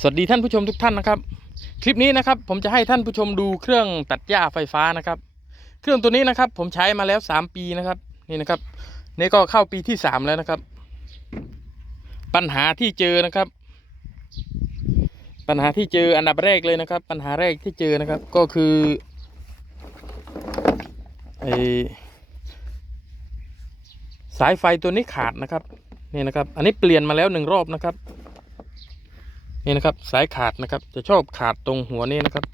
สวัสดีท่านผู้ชมทุกท่านนะครับ คลิปนี้นะครับผมจะให้ท่านผู้ชมดูเครื่องตัดหญ้าไฟฟ้านะครับ เครื่องตัวนี้นะครับ ผมใช้มาแล้ว 3 ปีนะครับนี่นะครับนี่ก็เข้าปีที่ 3 แล้วนะครับ ปัญหาที่เจอนะครับ ปัญหาที่เจออันดับแรกเลยนะครับ ปัญหาแรกที่เจอนะครับก็คือไอสายไฟตัวนี้ขาดนะครับนี่นะครับ อันนี้เปลี่ยนมาแล้วหนึ่งรอบนะครับ นี่นะครับ สายขาดนะครับ จะชอบขาดตรงหัวนี้นะครับ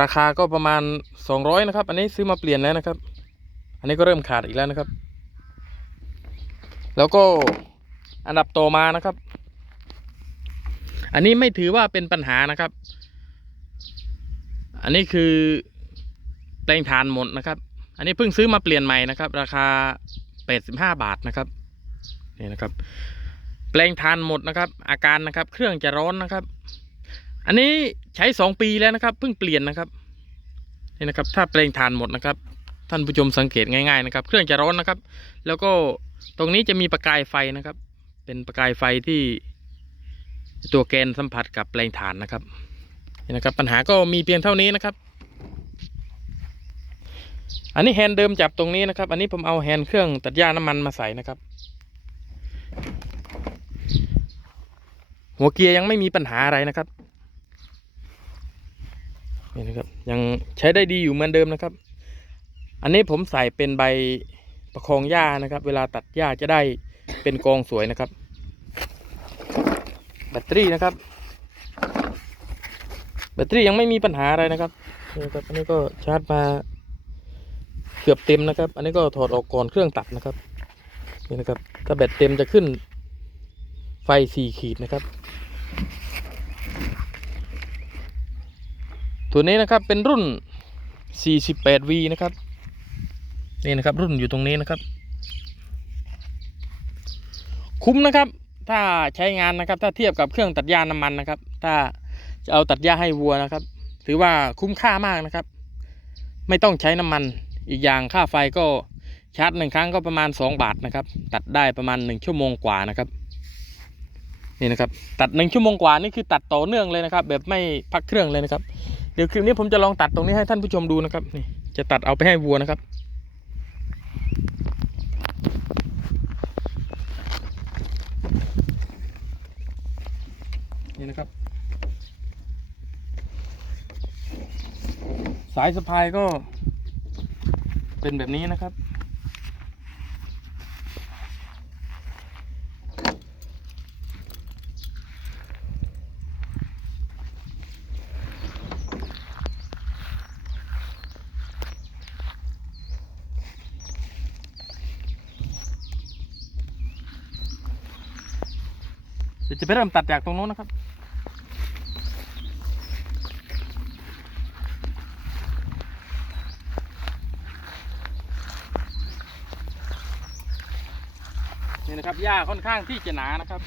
ราคาก็ประมาณ 200 นะครับ อันนี้ซื้อมาเปลี่ยนแล้วนะครับ อันนี้ก็เริ่มขาดอีกแล้วนะครับ แล้วก็อันดับต่อมานะครับ อันนี้ไม่ถือว่าเป็นปัญหานะครับ อันนี้คือแปลงทานหมดนะครับ อันนี้เพิ่งซื้อมาเปลี่ยนใหม่นะครับ ราคา 85 บาทนะครับนี่นะครับ แปลงทานหมดนะครับ อาการนะครับ เครื่องจะร้อนนะครับ อันนี้ใช้สองปีแล้วนะครับเพิ่งเปลี่ยนนะครับนี่นะครับ ถ้าแปลงทานหมดนะครับ ท่านผู้ชมสังเกตง่ายๆนะครับ เครื่องจะร้อนนะครับ แล้วก็ตรงนี้จะมีประกายไฟนะครับ เป็นประกายไฟที่ตัวแกนสัมผัสกับแปลงฐานนะครับนี่นะครับ ปัญหาก็มีเพียงเท่านี้นะครับ อันนี้แฮนด์เดิมจับตรงนี้นะครับ อันนี้ผมเอาแฮนด์เครื่องตัดหญ้าน้ำมันมาใส่นะครับ หัวเกียร์ยังไม่มีปัญหาอะไรนะครับนี่นะครับ ยังใช้ได้ดีอยู่เหมือนเดิมนะครับ อันนี้ผมใส่เป็นใบประคองหญ้านะครับ เวลาตัดหญ้าจะได้เป็นกองสวยนะครับ แบตเตอรี่นะครับ แบตเตอรี่ยังไม่มีปัญหาอะไรนะครับนี่นะครับอันนี้ก็ชาร์จมาเกือบเต็มนะครับ อันนี้ก็ถอดออกก่อนเครื่องตัดนะครับนี่นะครับ ถ้าแบตเต็มจะขึ้น ไฟสี่ขีดนะครับ ตัวนี้นะครับเป็นรุ่น 48V นะครับ นี่นะครับรุ่นอยู่ตรงนี้นะครับ คุ้มนะครับ ถ้าใช้งานนะครับ ถ้าเทียบกับเครื่องตัดหญ้าน้ำมันนะครับ ถ้าจะเอาตัดหญ้าให้วัวนะครับ ถือว่าคุ้มค่ามากนะครับ ไม่ต้องใช้น้ำมันอีกอย่างค่าไฟก็ชาร์จหนึ่งครั้งก็ประมาณ 2 บาทนะครับ ตัดได้ประมาณ 1 ชั่วโมงกว่านะครับ นี่นะครับตัดหนึ่งชั่วโมงกว่านี่คือตัดต่อเนื่องเลยนะครับ แบบไม่พักเครื่องเลยนะครับ เดี๋ยวคลิปนี้ผมจะลองตัดตรงนี้ให้ท่านผู้ชมดูนะครับนี่จะตัดเอาไปให้วัวนะครับนี่นะครับ สายสะพายก็เป็นแบบนี้นะครับ ดี๋ยวจะไปเริ่มตัดจากตรงนู้นนะครับ นี่นะครับหญ้าค่อนข้างที่จะหนานะครับ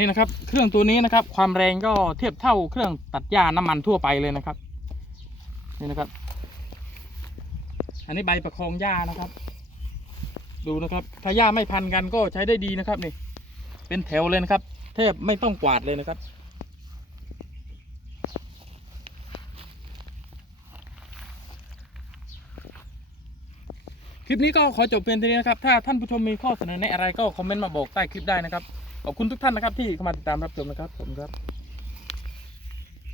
นี่นะครับ เครื่องตัวนี้นะครับ ความแรงก็เทียบเท่าเครื่องตัดหญ้าน้ำมันทั่วไปเลยนะครับ นี่นะครับ อันนี้ใบประคองหญ้านะครับ ดูนะครับ ถ้าหญ้าไม่พันกันก็ใช้ได้ดีนะครับนี่ เป็นแถวเลยนะครับแทบไม่ต้องกวาดเลยนะครับคลิปนี้ก็ขอจบเพียงเท่านี้นะครับ ถ้าท่านผู้ชมมีข้อเสนอแนะอะไรก็คอมเมนต์มาบอกใต้คลิปได้นะครับ ขอบคุณทุกท่านนะครับที่เข้ามาติดตามรับชมนะครับผมครับ